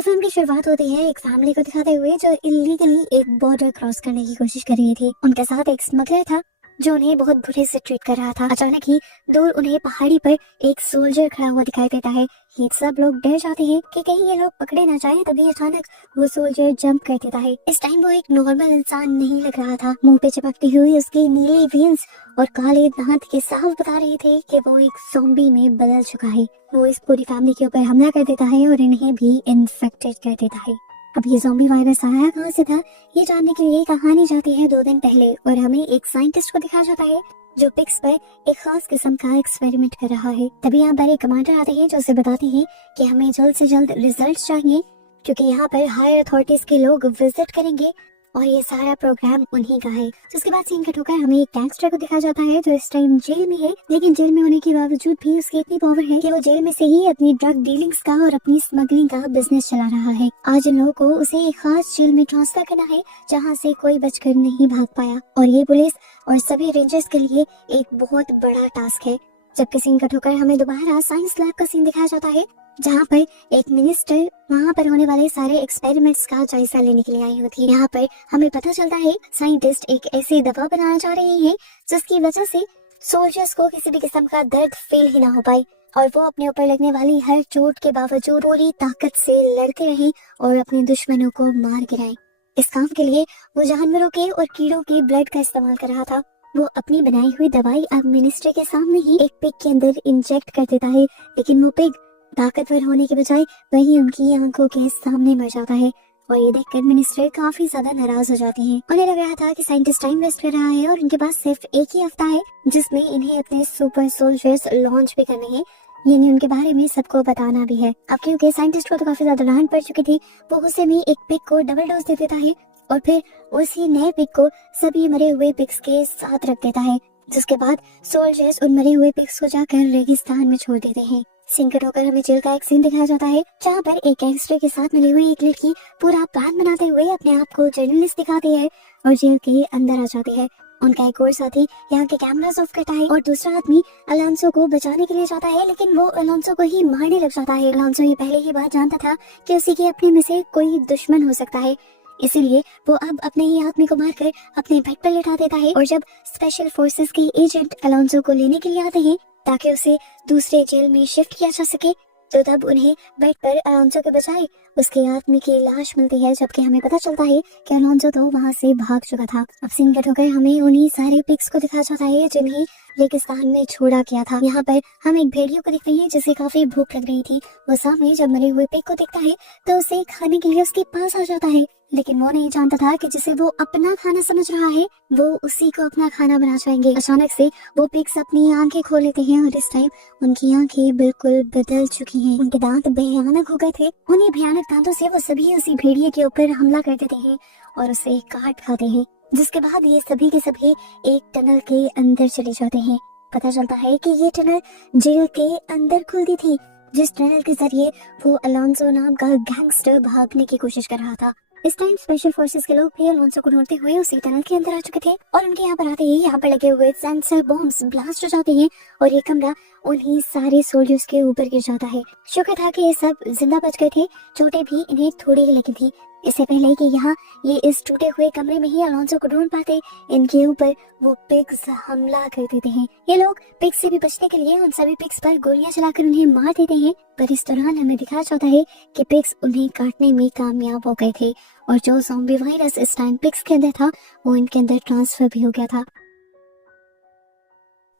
तो फिल्म की शुरुआत होती है एक फैमिली को दिखाते हुए जो इलीगली एक बॉर्डर क्रॉस करने की कोशिश कर रही थी। उनके साथ एक स्मगलर था जो उन्हें बहुत बुरे से ट्रीट कर रहा था। अचानक ही दूर उन्हें पहाड़ी पर एक सोल्जर खड़ा हुआ दिखाई देता है। ये सब लोग डर जाते हैं कि कहीं ये लोग पकड़े ना जाएं। तभी अचानक वो सोल्जर जंप कर देता है। इस टाइम वो एक नॉर्मल इंसान नहीं लग रहा था। मुंह पे चिपकती हुई उसकी नीली वेन्स और काले दांत के साफ बता रहे थे कि वो एक ज़ॉम्बी में बदल चुका है। वो इस पूरी फैमिली के ऊपर हमला कर देता है और इन्हें भी इन्फेक्टेड कर देता है। अब ये ज़ॉम्बी वायरस आया कहाँ से था, ये जानने के लिए कहानी जाती है 2 दिन पहले और हमें एक साइंटिस्ट को दिखाया जाता है जो पिग्स पर एक खास किस्म का एक्सपेरिमेंट कर रहा है। तभी यहाँ पर एक कमांडर आते हैं जो उसे बताते हैं कि हमें जल्द से जल्द रिजल्ट्स चाहिए क्योंकि यहाँ पर हायर अथॉरिटीज के लोग विजिट करेंगे और ये सारा प्रोग्राम उन्हीं का है। उसके बाद सीन कट होकर हमें एक गैंगस्टर को दिखाया जाता है जो इस टाइम जेल में है, लेकिन जेल में होने के बावजूद भी उसकी इतनी पावर है कि वो जेल में से ही अपनी ड्रग डीलिंग्स का और अपनी स्मगलिंग का बिजनेस चला रहा है। आज इन लोगों को उसे एक खास जेल में ट्रांसफर करना है जहाँ से कोई बचकर नहीं भाग पाया और ये पुलिस और सभी रेंजर्स के लिए एक बहुत बड़ा टास्क है। जबकि सीन कट होकर हमें दोबारा साइंस लैब का सीन दिखाया जाता है जहाँ पर एक मिनिस्टर वहाँ पर होने वाले सारे एक्सपेरिमेंट्स का जायजा लेने के लिए आई होती है। यहाँ पर हमें पता चलता है साइंटिस्ट एक ऐसी दवा बनाना चाह रहे हैं जिसकी वजह से सोल्जर्स को किसी भी किस्म का दर्द फील ही ना हो पाए और वो अपने ऊपर लगने वाली हर चोट के बावजूद पूरी ताकत से लड़ते रहें और अपने दुश्मनों को मार गिराएं। इस काम के लिए वो जानवरों के और कीड़ों के ब्लड का इस्तेमाल कर रहा था। वो अपनी बनाई हुई दवाई अब मिनिस्टर के सामने ही एक पिग के अंदर इंजेक्ट कर देता है, लेकिन वो पिग ताकतवर होने के बजाय वही उनकी आंखों के सामने मर जाता है और ये देखकर मिनिस्टर काफी ज्यादा नाराज हो जाते हैं। उन्हें लग रहा था कि साइंटिस्ट टाइम वेस्ट कर रहा है और उनके पास सिर्फ एक ही हफ्ता है जिसमें इन्हें अपने सुपर सोल्जर्स लॉन्च भी करने हैं, यानी उनके बारे में सबको बताना भी है। अब क्योंकि साइंटिस्ट को तो काफी ज्यादा डांट पड़ चुकी थी, वो गुस्से में एक पिग को डबल डोज दे देता है और फिर उसी नए पिग को सभी मरे हुए पिग्स के साथ रख देता है, जिसके बाद सोल्जर्स उन मरे हुए पिग्स को जाकर रेगिस्तान में छोड़ देते हैं। सिंकट होकर हमें जेल का एक सीन दिखाया जाता है जहाँ पर एक गैंगस्टर के साथ मिली हुई एक लड़की पूरा प्लान बनाते हुए अपने आप को जर्नलिस्ट दिखाती है और जेल के अंदर आ जाती है। उनका एक और साथी यहाँ के कैमरास ऑफ करता है और दूसरा आदमी अलोंसो को बचाने के लिए जाता है, लेकिन वो अलोंसो को ही मारने लग जाता है। अलोंसो ये पहले ही बात जानता था कि उसी के अपने में से कोई दुश्मन हो सकता है, इसीलिए वो अब अपने ही आदमी को मारकर अपने बेड पर लेटा देता है। और जब स्पेशल फोर्सेस के एजेंट अलोंसो को लेने के लिए आते हैं ताकि उसे दूसरे जेल में शिफ्ट किया जा सके, तो तब उन्हें बेड पर अलोंसो के बजाय उसके आदमी की लाश मिलती है, जबकि हमें पता चलता है कि अलोंसो तो वहाँ से भाग चुका था। अब सीन कट होकर हमें उन्हीं सारे पिग्स को दिखाया जाता है जिन्हें रेगिस्तान में छोड़ा गया था। यहाँ पर हम एक भेड़ियों को देखते हैं जिसे काफी भूख लग रही थी। वो सामने जब मरे हुए पिग को देखता है तो उसे खाने के लिए उसके पास आ जाता है, लेकिन वो नहीं जानता था कि जिसे वो अपना खाना समझ रहा है वो उसी को अपना खाना बना जाएंगे। अचानक से वो पिग्स अपनी आंखें खोल लेते हैं और इस टाइम उनकी आंखें बिल्कुल बदल चुकी हैं। उनके दांत भयानक हो गए थे। उन्हीं भयानक दांतों से वो सभी उसी भेड़िए के ऊपर हमला कर देते हैं और उसे काट खाते हैं, जिसके बाद ये सभी के सभी एक टनल के अंदर चले जाते हैं। पता चलता है कि ये टनल जेल के अंदर खुलती थी, जिस टनल के जरिए वो अलोंसो नाम का गैंगस्टर भागने की कोशिश कर रहा था। इस टाइम स्पेशल फोर्सेस के लोग भी अलोंसो को ढूंढते हुए उसी टनल के अंदर आ चुके थे और उनके यहाँ पर आते ही यहाँ पर लगे हुए सेंसर बॉम्ब्स ब्लास्ट हो जाते हैं और ये कमरा उन्हीं सारे सोल्जर्स के ऊपर गिर जाता है। शुक्र था कि ये सब जिंदा बच गए थे, चोटें भी इन्हें थोड़ी ही लगी थी। इससे पहले कि यहाँ ये इस टूटे हुए कमरे में ही अलोंसो को ढूंढ पाते, इनके ऊपर वो पिग्स हमला कर देते हैं। ये लोग पिग्स से भी बचने के लिए उन सभी पिग्स पर गोलियां चलाकर उन्हें मार देते हैं, पर इस दौरान हमें दिखाया जाता है कि पिग्स उन्हें काटने में कामयाब हो गए थे और जो ज़ॉम्बी वायरस इस टाइम पिग्स के अंदर था वो इनके अंदर ट्रांसफर भी हो गया था।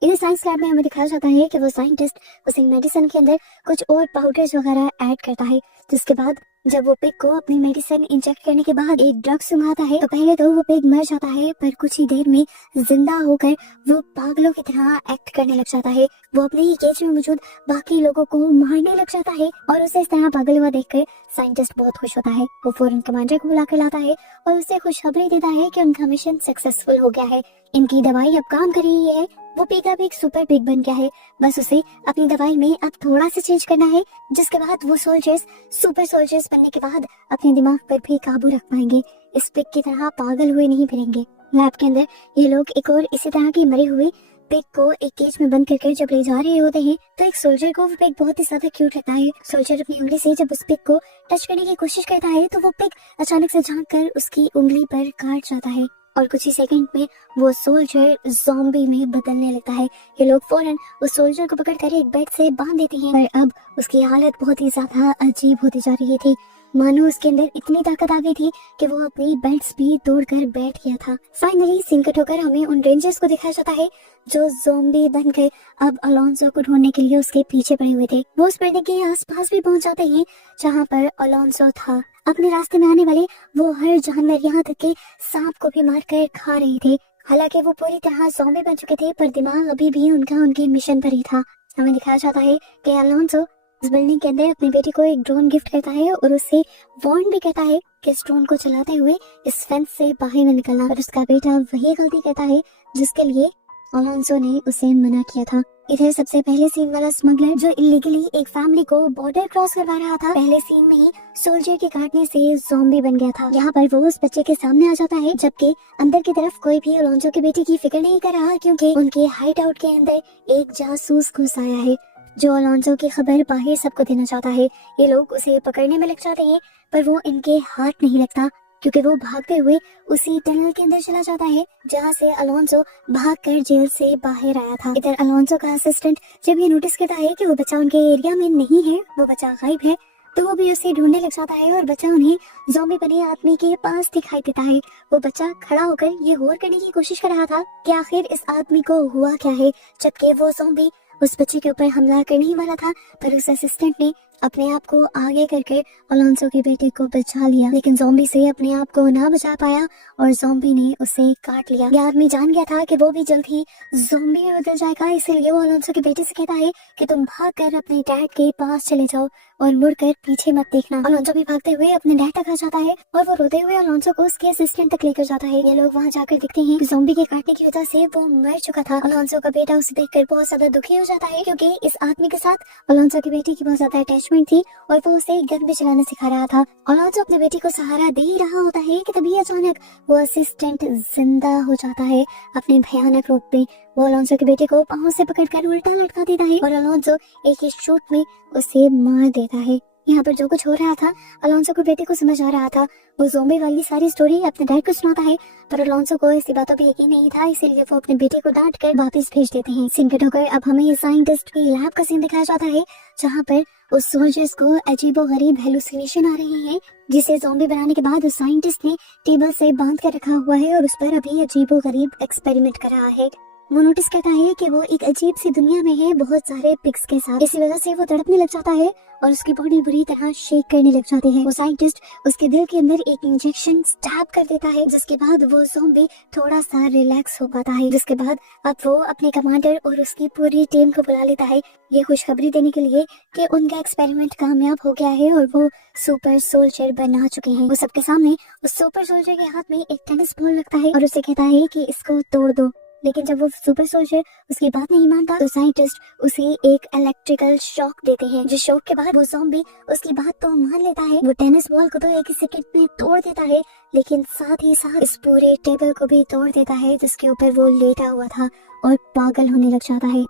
इस साइंस लैब में हमें दिखाया जाता है कि वो साइंटिस्ट उसी मेडिसिन के अंदर कुछ और पाउडर्स वगैरह ऐड करता है, जिसके बाद जब वो पिग को अपनी मेडिसिन इंजेक्ट करने के बाद एक ड्रग सुंघाता है तो पहले तो वो पिग मर जाता है, पर कुछ ही देर में जिंदा होकर वो पागलों की तरह एक्ट करने लग जाता है। वो अपने ही केज में मौजूद बाकी लोगों को मारने लग जाता है और उसे इस तरह पागल हुआ देखकर साइंटिस्ट बहुत खुश होता है। वो फौरन कमांडर को बुलाकर लाता है और उसे खुशखबरी देता है कि उनका मिशन सक्सेसफुल हो गया है, इनकी दवाई अब काम कर रही है। वो पिग अब एक सुपर पिग बन गया है, बस उसे अपनी दवाई में अब थोड़ा सा चेंज करना है, जिसके बाद वो सोल्जर्स सुपर सोल्जर्स बनने के बाद अपने दिमाग पर भी काबू रख पाएंगे, इस पिग की तरह पागल हुए नहीं फिरेंगे। लैब के अंदर ये लोग एक और इसी तरह के मरे हुए पिग को एक केज में बंद करके जब ले जा रहे होते हैं तो एक सोल्जर को वो पिग बहुत ही ज्यादा क्यूट लगता है। सोल्जर अपनी उंगली से जब उस पिग को टच करने की कोशिश करता है तो वो पिग अचानक से झांक कर उसकी उंगली पर काट जाता है और कुछ ही सेकंड में वो सोल्जर ज़ॉम्बी में बदलने लगता है। ये लोग फौरन उस सोल्जर को पकड़कर एक बेड से बांध देते हैं, पर अब उसकी हालत बहुत ही ज्यादा अजीब होती जा रही थी। मानो उसके अंदर इतनी ताकत आ गई थी कि वो अपनी बेल्ट्स भी तोड़कर बैठ गया था। फाइनली सीन कट होकर हमें उन रेंजर्स को दिखाया जाता है जो ज़ॉम्बी बन गए अब अलोंसो को ढूंढने के लिए उसके पीछे पड़े हुए थे। वो उस बिल्डिंग के आसपास भी पहुंच जाते हैं जहां पर अलोंसो था। अपने रास्ते में आने वाले वो हर जानवर, यहाँ तक के सांप को भी मारकर खा रहे थे। हालांकि वो पूरी तरह ज़ॉम्बी बन चुके थे, पर दिमाग अभी भी उनका उनके मिशन पर ही था। हमें दिखाया जाता है कि अलोंसो इस बिल्डिंग के अंदर अपनी बेटी को एक ड्रोन गिफ्ट करता है और उससे वार्न भी करता है कि इस ड्रोन को चलाते हुए इस फेंस से बाहर न निकलना, पर उसका बेटा वही गलती करता है जिसके लिए अलोंसो ने उसे मना किया था। इधर सबसे पहले सीन वाला स्मगलर जो इलीगली एक फैमिली को बॉर्डर क्रॉस करवा रहा था, पहले सीन में ही सोल्जर के काटने से ज़ॉम्बी बन गया था। यहाँ पर वो उस बच्चे के सामने आ जाता है, जबकि अंदर की तरफ कोई भी अलोंसो की बेटी की फिक्र नहीं कर रहा, क्योंकि उनके हाइड आउट के अंदर एक जासूस घुस आया है जो अलोंसो की खबर बाहर सबको देना चाहता है। ये लोग उसे पकड़ने में लग जाते हैं, पर वो इनके हाथ नहीं लगता, क्योंकि वो भागते हुए उसी टनल के अंदर चला जाता है जहाँ से अलोंसो भागकर जेल से बाहर आया था। इधर अलोंसो का असिस्टेंट जब ये नोटिस करता है कि वो बच्चा उनके एरिया में नहीं है, वो बच्चा गायब है, तो वो भी उसे ढूंढने लग जाता है और बच्चा उन्हें ज़ॉम्बी बने आदमी के पास दिखाई देता है। वो बच्चा खड़ा होकर ये गौर करने की कोशिश कर रहा था कि आखिर इस आदमी को हुआ क्या है, जबकि वो ज़ॉम्बी उस बच्चे के ऊपर हमला करने ही वाला था, पर उस असिस्टेंट ने अपने आप को आगे करके अलोंसो के बेटे को बचा लिया, लेकिन ज़ॉम्बी से अपने आप को ना बचा पाया और ज़ॉम्बी ने उसे काट लिया। यह आदमी जान गया था कि वो भी जल्द ही ज़ॉम्बी में बदल जाएगा, इसलिए वो अलोंसो के बेटे से कहता है कि तुम भागकर अपने डैड के पास चले जाओ और मुड़कर पीछे मत देखना। अलोंसो भी भागते हुए अपने डैड तक आ जाता है और वो रोते हुए अलोंसो को उसके असिस्टेंट तक लेकर जाता है। ये लोग वहाँ जाकर दिखते हैं कि ज़ॉम्बी के काटने की वजह से वो मर चुका था। अलोंसो का बेटा उसे देखकर बहुत ज्यादा दुखी हो जाता है, क्योंकि इस आदमी के साथ अलोंसो की बेटी की बहुत ज्यादा अटैचमेंट थी और वो उसे गन भी चलाना सिखा रहा था। अलोंसो अपने बेटी को सहारा दे ही रहा होता है कि तभी अचानक वो असिस्टेंट जिंदा हो जाता है। अपने भयानक रूप में वो अलोंसो के बेटे को पांव से पकड़कर उल्टा लटका देता है और अलोंसो एक ही शॉट में उसे मार देता है। यहाँ पर जो कुछ हो रहा था अलोंसो को बेटे को समझ आ रहा था। वो ज़ॉम्बी वाली सारी स्टोरी अपने डैड को सुनाता है, पर अलोंसो को ऐसी बातों पे यकीन नहीं था, इसीलिए वो अपने बेटे को डांट कर वापस भेज देते हैं। सीन कट होकर अब हमें साइंटिस्ट की लैब का सीन दिखाया जाता है, जहाँ पर उस सोल्जर्स को अजीबो गरीब हेलुसिनेशन आ रहे हैं, जिसे ज़ॉम्बी बनाने के बाद उस साइंटिस्ट ने टेबल से बांध कर रखा हुआ है और उस पर अभी अजीबो गरीब एक्सपेरिमेंट कर रहा है। वो नोटिस करता है कि वो एक अजीब सी दुनिया में है, बहुत सारे पिग्स के साथ। इसी वजह से वो तड़पने लग जाता है और उसकी बॉडी बुरी तरह शेक करने लग जाती है। वो साइंटिस्ट उसके दिल के अंदर एक इंजेक्शन स्टैब कर देता है, जिसके बाद वो ज़ॉम्बी थोड़ा सा रिलैक्स हो पाता है। जिसके बाद अब वो अपने कमांडर और उसकी पूरी टीम को बुला लेता है, ये खुशखबरी देने के लिए कि उनका एक्सपेरिमेंट कामयाब हो गया है और वो सुपर सोल्जर बना चुके हैं। वो सबके सामने उस सुपर सोल्जर के हाथ में एक टेनिस बॉल लगता है और उसे कहता है कि इसको तोड़ दो, लेकिन जब वो सुपर सोल्जर उसकी बात नहीं मानता तो साइंटिस्ट उसे एक इलेक्ट्रिकल शॉक देते हैं, जिस शॉक के बाद वो ज़ॉम्बी उसकी बात तो मान लेता है। वो टेनिस बॉल को तो एक ही सेकंड में तोड़ देता है, लेकिन साथ ही साथ इस पूरे टेबल को भी तोड़ देता है जिसके ऊपर वो लेटा हुआ था और पागल होने लग जाता है।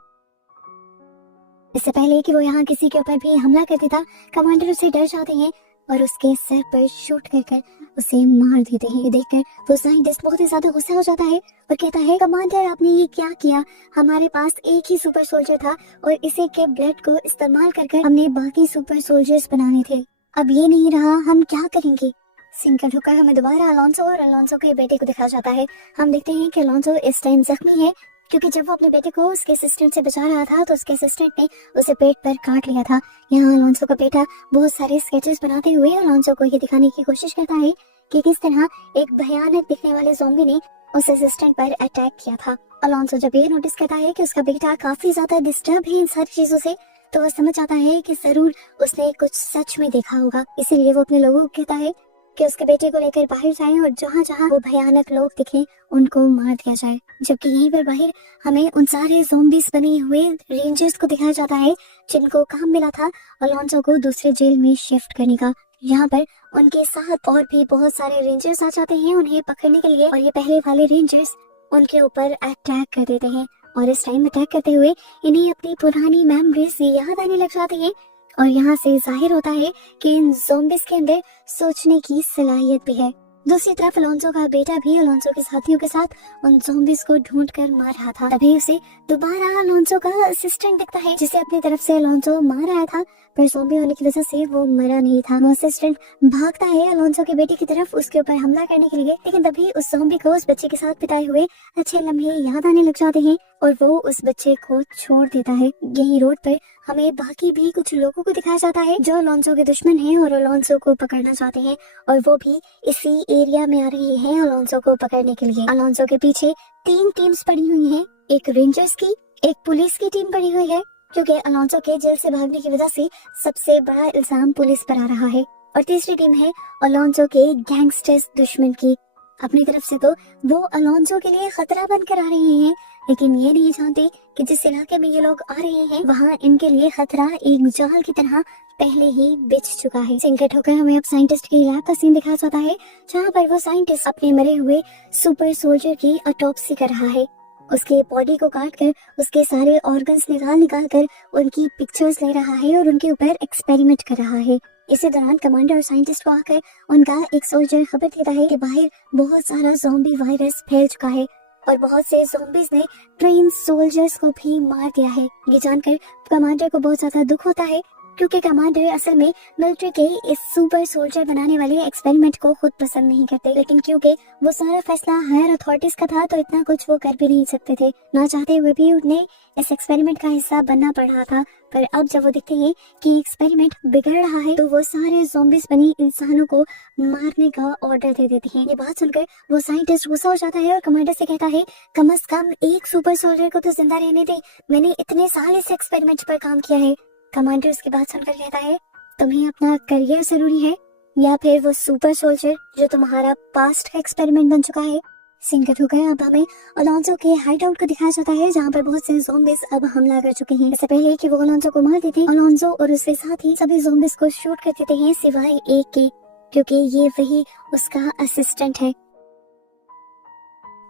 इससे पहले कि वो यहाँ किसी के ऊपर भी हमला कर देता, कमांडर उसे डर जाते हैं और उसके सर पर शूट कर उसे मार देते हैं। ये देखकर वो साइंटिस्ट बहुत ही ज्यादा गुस्सा हो जाता है और कहता है, कमांडर आपने ये क्या किया? हमारे पास एक ही सुपर सोल्जर था और इसी के ब्लड को इस्तेमाल कर हमने बाकी सुपर सोल्जर्स बनाने थे। अब ये नहीं रहा, हम क्या करेंगे? सीन कट होकर हमें दोबारा अलोंसो और अलोंसो के बेटे को दिखाया जाता है। हम देखते हैं कि अलोंसो इस टाइम जख्मी है, क्योंकि जब वो अपने बेटे को उसके असिस्टेंट से बचा रहा था तो उसके असिस्टेंट ने उसे पेट पर काट लिया था। यहाँ अलोंसो का बेटा बहुत सारे स्केचेस बनाते हुए अलोंसो को ये दिखाने की कोशिश करता है कि किस तरह एक भयानक दिखने वाले ज़ॉम्बी ने उस असिस्टेंट पर अटैक किया था। अलोंसो जब ये नोटिस करता है कि उसका बेटा काफी ज्यादा डिस्टर्ब है इन सारी चीजों से, तो वह समझ आता है कि जरूर उसने कुछ सच में देखा होगा। इसीलिए वो अपने लोगों को कहता है कि उसके बेटे को लेकर बाहर जाएं और जहाँ जहाँ वो भयानक लोग दिखें उनको मार दिया जाए। जबकि यहीं पर बाहर हमें उन सारे ज़ॉम्बीज बने हुए रेंजर्स को दिखाया जाता है जिनको काम मिला था अलोंसो को दूसरे जेल में शिफ्ट करने का। यहाँ पर उनके साथ और भी बहुत सारे रेंजर्स आ जाते हैं उन्हें पकड़ने के लिए, और ये पहले वाले रेंजर्स उनके ऊपर अटैक कर देते हैं और इस टाइम अटैक करते हुए इन्हें अपनी पुरानी मेमोरीज याद आने लग जाती है। और यहाँ से जाहिर होता है कि इन ज़ॉम्बीज़ के अंदर सोचने की सलाहियत भी है। दूसरी तरफ अलोंसो का बेटा भी अलोंसो के साथियों के साथ उन ज़ॉम्बीज़ को ढूंढ कर मार रहा था। तभी उसे दोबारा अलोंसो का असिस्टेंट दिखता है जिसे अपनी तरफ से अलोंसो मार रहा था, पर ज़ॉम्बी होने की वजह से वो मरा नहीं था। वो असिस्टेंट भागता है अलोंसो के बेटे की तरफ उसके ऊपर हमला करने के लिए, लेकिन तभी उस ज़ॉम्बी को उस बच्चे के साथ बिताए हुए अच्छे लम्हे याद आने लग जाते हैं और वो उस बच्चे को छोड़ देता है। यही रोड पर हमें बाकी भी कुछ लोगों को दिखाया जाता है जो अलोंसो के दुश्मन हैं और अलोंसो को पकड़ना चाहते हैं, और वो भी इसी एरिया में आ रही हैं अलोंसो को पकड़ने के लिए। अलोंसो के पीछे 3 टीम्स पड़ी हुई हैं, एक रेंजर्स की, एक पुलिस की टीम पड़ी हुई है, क्योंकि अलोंसो के जेल से भागने की वजह से सबसे बड़ा इल्जाम पुलिस पर आ रहा है, और तीसरी टीम है अलोंसो के गैंगस्टर्स दुश्मन की। अपनी तरफ से तो वो अलोंसो के लिए खतरा बनकर आ रहे हैं, लेकिन ये नहीं जानते कि जिस इलाके में ये लोग आ रहे हैं वहाँ इनके लिए खतरा एक जाल की तरह पहले ही बिछ चुका है। सिंकट होकर हमें अब साइंटिस्ट की लैब का सीन दिखाया जाता है, जहाँ पर वो साइंटिस्ट अपने मरे हुए सुपर सोल्जर की ऑटोप्सी कर रहा है। उसके बॉडी को काट कर उसके सारे ऑर्गन्स निकाल कर उनकी पिक्चर्स ले रहा है और उनके ऊपर एक्सपेरिमेंट कर रहा है। इसी दौरान कमांडर और साइंटिस्ट को आकर उनका एक सोल्जर खबर देता है कि बाहर बहुत सारा ज़ॉम्बी वायरस फैल चुका है और बहुत से ज़ॉम्बीज ने ट्रेन सोल्जर्स को भी मार दिया है। ये जानकर कमांडर को बहुत ज्यादा दुख होता है, क्योंकि कमांडर असल में मिलिट्री के इस सुपर सोल्जर बनाने वाले एक्सपेरिमेंट को खुद पसंद नहीं करते, लेकिन क्योंकि वो सारा फैसला हायर अथॉरिटीज का था तो इतना कुछ वो कर भी नहीं सकते थे। ना चाहते हुए भी उन्हें इस एक्सपेरिमेंट का हिस्सा बनना पड़ रहा था। पर अब जब वो देखते हैं कि एक्सपेरिमेंट बिगड़ रहा है तो वो सारे ज़ॉम्बीज बनी इंसानों को मारने का ऑर्डर दे देते हैं। ये बात सुनकर वो साइंटिस्ट गुस्सा हो जाता है और कमांडर से कहता है, कम से कम एक सुपर सोल्जर को तो जिंदा रहने दे, मैंने इतने साल इस एक्सपेरिमेंट पर काम किया है। कमांडर उसकी बात सुनकर कहता है, तुम्हें अपना करियर जरूरी है या फिर वो सुपर सोल्जर जो तुम्हारा पास्ट का एक्सपेरिमेंट बन चुका है। सीन कट हो गया। अब हमें अलोंसो के हाइड आउट को दिखाया जाता है, जहाँ पर बहुत से ज़ॉम्बीज अब हमला कर चुके हैं। इससे पहले कि वो अलोंसो को मार देते, अलोंसो और उसके साथ ही सभी ज़ॉम्बीज को शूट कर देते हैं सिवाय एक के, क्योंकि ये वही उसका असिस्टेंट है।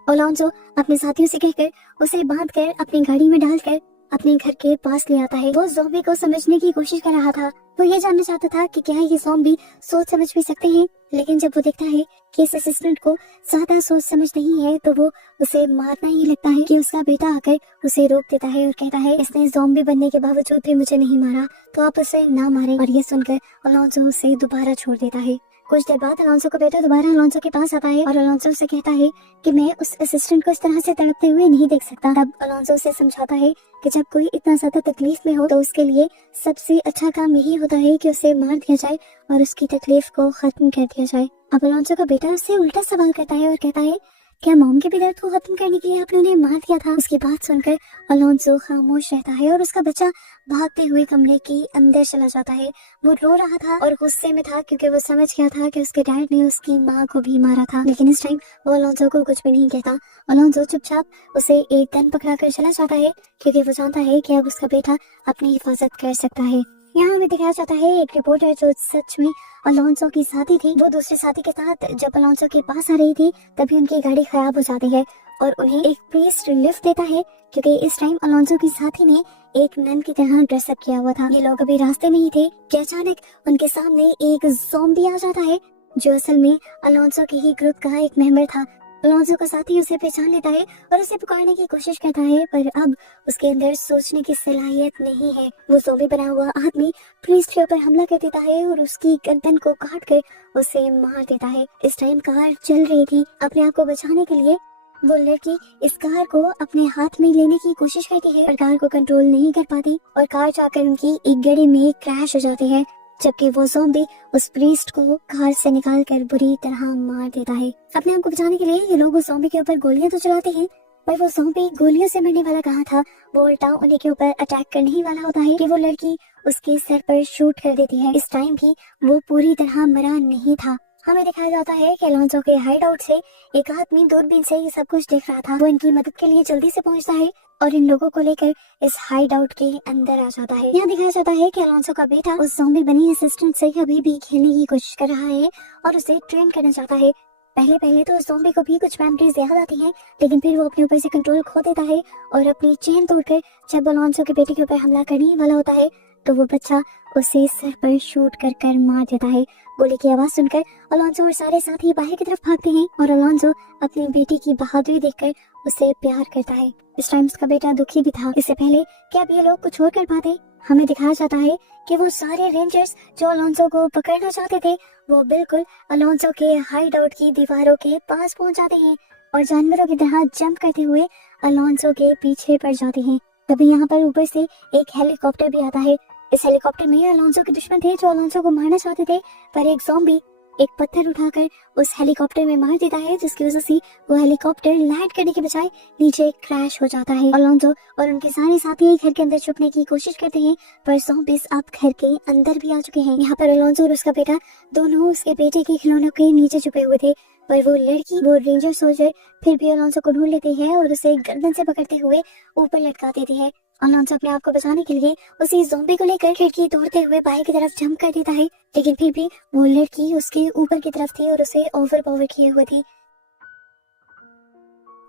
अलोंसो अपने साथियों से कहकर उसे बांध कर अपनी गाड़ी में डालकर अपने घर के पास ले आता है। वो ज़ॉम्बी को समझने की कोशिश कर रहा था, वो ये जानना चाहता था कि क्या ये ज़ॉम्बी सोच समझ भी सकते हैं, लेकिन जब वो देखता है कि इस असिस्टेंट को ज्यादा सोच समझ नहीं है तो वो उसे मारना ही लगता है कि उसका बेटा आकर उसे रोक देता है और कहता है, इसने ज़ॉम्बी बनने के बावजूद भी मुझे नहीं मारा तो आप उसे ना मारें। और ये सुनकर अलोंसो उसे दोबारा छोड़ देता है। कुछ देर बाद अलोंसो का बेटा दोबारा अलोंसो के पास आता है और अलोंसो से कहता है कि मैं उस असिस्टेंट को इस तरह से तड़पते हुए नहीं देख सकता। तब अलोंसो से समझाता है कि जब कोई इतना ज्यादा तकलीफ में हो तो उसके लिए सबसे अच्छा काम यही होता है कि उसे मार दिया जाए और उसकी तकलीफ को खत्म कर दिया जाए। अब अलोंसो का बेटा उससे उल्टा सवाल करता है और कहता है, क्या मॉम के भी दर्द को खत्म करने के लिए आपने उन्हें मार दिया था? उसकी बात सुनकर अलोंसो खामोश रहता है और उसका बच्चा भागते हुए कमरे के अंदर चला जाता है। वो रो रहा था और गुस्से में था क्योंकि वो समझ गया था कि उसके डैड ने उसकी माँ को भी मारा था, लेकिन इस टाइम वो अलोंसो को कुछ भी नहीं कहता। अलोंसो चुपचाप उसे एक गन पकड़ा कर चला जाता है क्योंकि वो जानता है कि अब उसका बेटा अपनी हिफाजत कर सकता है। यहाँ हमें दिखाया जाता है एक रिपोर्टर जो सच में अलोंसो की साथी थी। वो दूसरे साथी के साथ जब अलोंसो के पास आ रही थी तभी उनकी गाड़ी खराब हो जाती है और उन्हें एक प्रीस्ट लिफ्ट देता है क्योंकि इस टाइम अलोंसो की साथी ने एक नन की तरह ड्रेसअप किया हुआ था। ये लोग अभी रास्ते में ही थे कि अचानक उनके सामने एक ज़ॉम्बी आ जाता है जो असल में अलोंसो के ही ग्रुप का एक मेंबर था। अलोंसो का साथी उसे पहचान लेता है और उसे पुकारने की कोशिश करता है, पर अब उसके अंदर सोचने की सलाहियत नहीं है। वो ज़ॉम्बी बना हुआ आदमी प्रीस्ट के ऊपर हमला कर देता है और उसकी गर्दन को काट कर उसे मार देता है। इस टाइम कार चल रही थी। अपने आप को बचाने के लिए वो लड़की इस कार को अपने हाथ में लेने की कोशिश करती है पर कार को कंट्रोल नहीं कर पाती और कार जाकर उनकी एक गाड़ी में क्रैश हो जाती है, जबकि वो ज़ॉम्बी उस प्रीस्ट को कार से निकालकर बुरी तरह मार देता है। अपने आप को बचाने के लिए ये लोग उस ज़ॉम्बी के ऊपर गोलियां तो चलाते हैं, पर वो ज़ॉम्बी गोलियों से मरने वाला कहाँ था, वो उल्टा उन्हीं के ऊपर अटैक करने ही वाला होता है कि वो लड़की उसके सर पर शूट कर देती है। इस टाइम भी वो पूरी तरह मरा नहीं था। हमें दिखाया जाता है कि अलोंसो के हाइड आउट से एक आदमी दूरबीन से ये सब कुछ देख रहा था। वो इनकी मदद के लिए जल्दी से पहुंचता है और इन लोगों को लेकर इस हाइड आउट के अंदर आ जाता है। यहाँ दिखाया जाता है कि अलोंसो का बेटा उस ज़ॉम्बी बनी असिस्टेंट से अभी भी खेलने की कोशिश कर रहा है और उसे ट्रेन करना चाहता है, पहले पहले तो ज़ॉम्बी को भी कुछ मेमोरीज याद आती हैं, लेकिन फिर वो अपने ऊपर से कंट्रोल खो देता है और अपनी चेन तोड़कर जब अलोंसो के बेटे के ऊपर हमला करने ही वाला होता है तो वो बच्चा उसे सर पर शूट कर कर मार देता है। गोली की आवाज सुनकर अलोंसो और सारे साथी बाहर की तरफ भागते हैं और अलोंसो अपनी बेटी की बहादुरी देखकर उसे प्यार करता है। इस टाइम उसका बेटा दुखी भी था। इससे पहले कि अब ये लोग कुछ और कर पाते, हमें दिखाया जाता है कि वो सारे रेंजर्स जो अलोंसो को पकड़ना चाहते थे वो बिल्कुल अलोंसो के हाइड आउट की दीवारों के पास पहुंच जाते हैं और जानवरों की तरह जंप करते हुए अलोंसो के पीछे पड़ जाते हैं। तभी यहाँ पर ऊपर से एक हेलीकॉप्टर भी आता है। इस हेलीकॉप्टर में अलोंसो के दुश्मन थे जो अलोंसो को मारना चाहते थे, पर एक ज़ॉम्बी एक पत्थर उठाकर उस हेलीकॉप्टर में मार देता है, जिसकी वजह से वो हेलीकॉप्टर लैंड करने के बजाय नीचे क्रैश हो जाता है। अलोंसो और उनके सारे साथी घर के अंदर छुपने की कोशिश करते हैं, पर ज़ॉम्बीज़ अब घर के अंदर भी आ चुके हैं। यहाँ पर अलोंसो और उसका बेटा दोनों उसके बेटे के खिलौनों के नीचे छुपे हुए थे, पर वो लड़की वो रेंजर सोल्जर फिर भी अलोंसो को ढूंढ लेती है और उसे गर्दन से पकड़ते हुए ऊपर लटका देती है। अलोंसो अपने आप को बचाने के लिए उसी ज़ॉम्बी को लेकर खिड़की तोड़ते हुए बाहर की तरफ जंप कर देता है, लेकिन फिर भी वो लड़की उसके ऊपर की तरफ थी और उसे ओवर पावर किए हुए थी।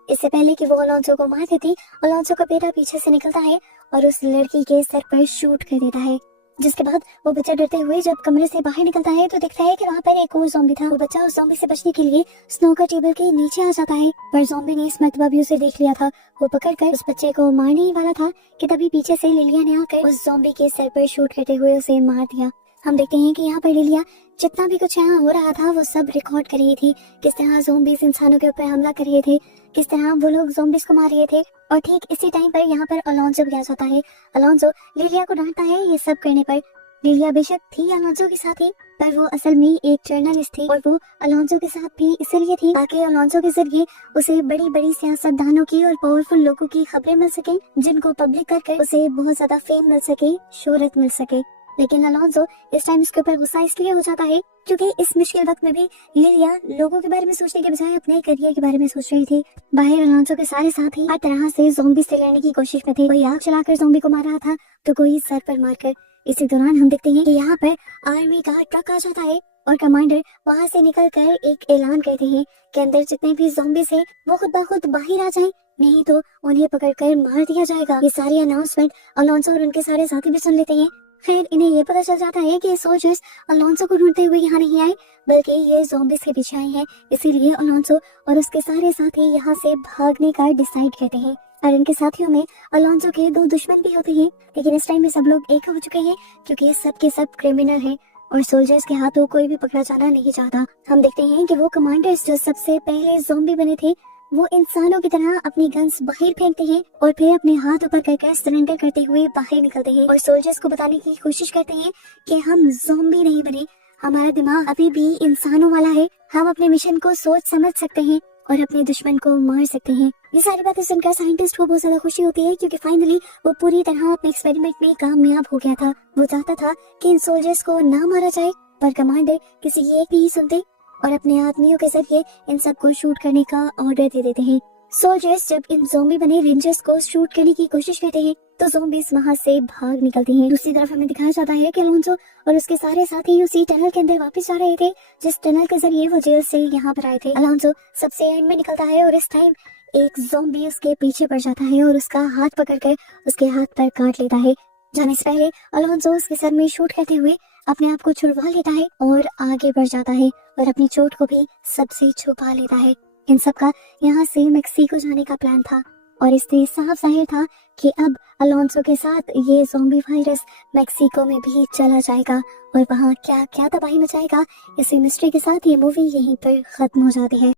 इससे पहले कि वो अलोंसो को मार देती, अलोंसो का बेटा पीछे से निकलता है और उस लड़की के सर पर शूट कर देता है, जिसके बाद वो बच्चा डरते हुए जब कमरे से बाहर निकलता है तो दिखता है कि वहाँ पर एक और ज़ॉम्बी था। वो बच्चा उस ज़ॉम्बी से बचने के लिए स्नूकर टेबल के नीचे आ जाता है, पर ज़ॉम्बी ने इस मर्तबा भी उसे देख लिया था। वो पकड़कर उस बच्चे को मारने ही वाला था कि तभी पीछे से लिलिया ने आकर उस ज़ॉम्बी के सर पर शूट करते हुए उसे मार दिया। हम देखते हैं कि यहाँ पर लिलिया जितना भी कुछ यहाँ हो रहा था वो सब रिकॉर्ड कर रही थी, किस तरह ज़ॉम्बीज़ इंसानों के ऊपर हमला कर रहे थे, किस तरह वो लोग ज़ॉम्बीज़ को मार रहे थे। और ठीक इसी टाइम पर यहाँ पर अलोंसो भी आ जाता है। अलोंसो लिलिया को डांटता है ये सब करने पर। लिलिया बेशक थी अलोंसो के साथ ही, पर वो असल में एक जर्नलिस्ट थी और वो अलोंसो के साथ भी इसलिए थी ताकि अलोंसो के जरिए उसे बड़ी बड़ी सियासतदानों की और पावरफुल लोगों की खबरें मिल सके, जिनको पब्लिक करके उसे बहुत ज्यादा फेम मिल सके, शोहरत मिल सके। लेकिन अलोंसो इस टाइम उसके ऊपर गुस्सा इसलिए हो जाता है क्योंकि इस मुश्किल वक्त में भी लिलिया लोगों के बारे में सोचने के बजाय अपने करियर के बारे में सोच रही थी। बाहर अलोंसो के सारे साथी हर तरह से ज़ॉम्बी से लड़ने की कोशिश में थे। कोई आग चलाकर ज़ॉम्बी को मार रहा था तो कोई सर पर मारकर। इसी दौरान हम देखते हैं कि यहाँ पर आर्मी का ट्रक आ जाता है और कमांडर वहाँ से निकलकर एक ऐलान करते हैं कि अंदर जितने भी ज़ॉम्बीज़ हैं वो खुद ब खुद बाहर आ जाएं, नहीं तो उन्हें पकड़कर मार दिया जाएगा। ये सारी अनाउंसमेंट अलोंसो और उनके सारे साथी भी सुन लेते हैं। खैर इन्हें ये पता चल जाता है कि सोल्जर्स अलोंसो को ढूंढते हुए यहाँ नहीं आए, बल्कि ये ज़ॉम्बीज़ के पीछे आए हैं। इसीलिए अलोंसो और उसके सारे साथी यहाँ से भागने का डिसाइड करते हैं। और इनके साथियों में अलोंसो के दो दुश्मन भी होते हैं, लेकिन इस टाइम में सब लोग एक हो चुके हैं क्योंकि सब के सब क्रिमिनल हैं और सोल्जर्स के हाथों कोई भी पकड़ा जाना नहीं चाहता। हम देखते हैं कि वो कमांडर्स जो सबसे पहले ज़ॉम्बी बने थे वो इंसानों की तरह अपनी गन्स बाहर फेंकते हैं और फिर अपने हाथ ऊपर करके सरेंडर करते हुए बाहर निकलते हैं और सोल्जर्स को बताने की कोशिश करते हैं कि हम ज़ॉम्बी नहीं बने, हमारा दिमाग अभी भी इंसानों वाला है, हम अपने मिशन को सोच समझ सकते हैं और अपने दुश्मन को मार सकते हैं। ये सारी बातें सुनकर साइंटिस्ट को बहुत ज्यादा खुशी होती है क्योंकि फाइनली वो पूरी तरह अपने एक्सपेरिमेंट में कामयाब हो गया था। वो चाहता था कि इन सोल्जर्स को ना मारा जाए, पर कमांडर किसी एक भी सुनते और अपने आदमियों के जरिए इन सबको शूट करने का ऑर्डर दे देते हैं। सोल्जर्स जब इन ज़ॉम्बी बने रेंजर्स को शूट करने की कोशिश करते हैं तो ज़ॉम्बीज़ वहां से भाग निकलते हैं। दूसरी तरफ हमें दिखाया जाता है कि अलोंसो और उसके सारे साथी उसी टनल के अंदर वापस जा रहे थे जिस टनल के जरिए वो जेल से यहाँ पर आए थे। अलोंसो सबसे एंड में निकलता है और इस टाइम एक ज़ॉम्बी उसके पीछे पड़ जाता है और उसका हाथ पकड़कर उसके हाथ पर काट लेता है। जाने से पहले अलोंसो उसके सर में शूट करते हुए अपने आप को छुड़वा लेता है और आगे बढ़ जाता है और अपनी चोट को भी सबसे छुपा लेता है। इन सब का यहाँ से मेक्सिको जाने का प्लान था और इससे साफ जाहिर था कि अब अलोंसो के साथ ये ज़ॉम्बी वायरस मेक्सिको में भी चला जाएगा और वहाँ क्या क्या तबाही मचाएगा, इसी मिस्ट्री के साथ ये मूवी यहीं पर खत्म हो जाती है।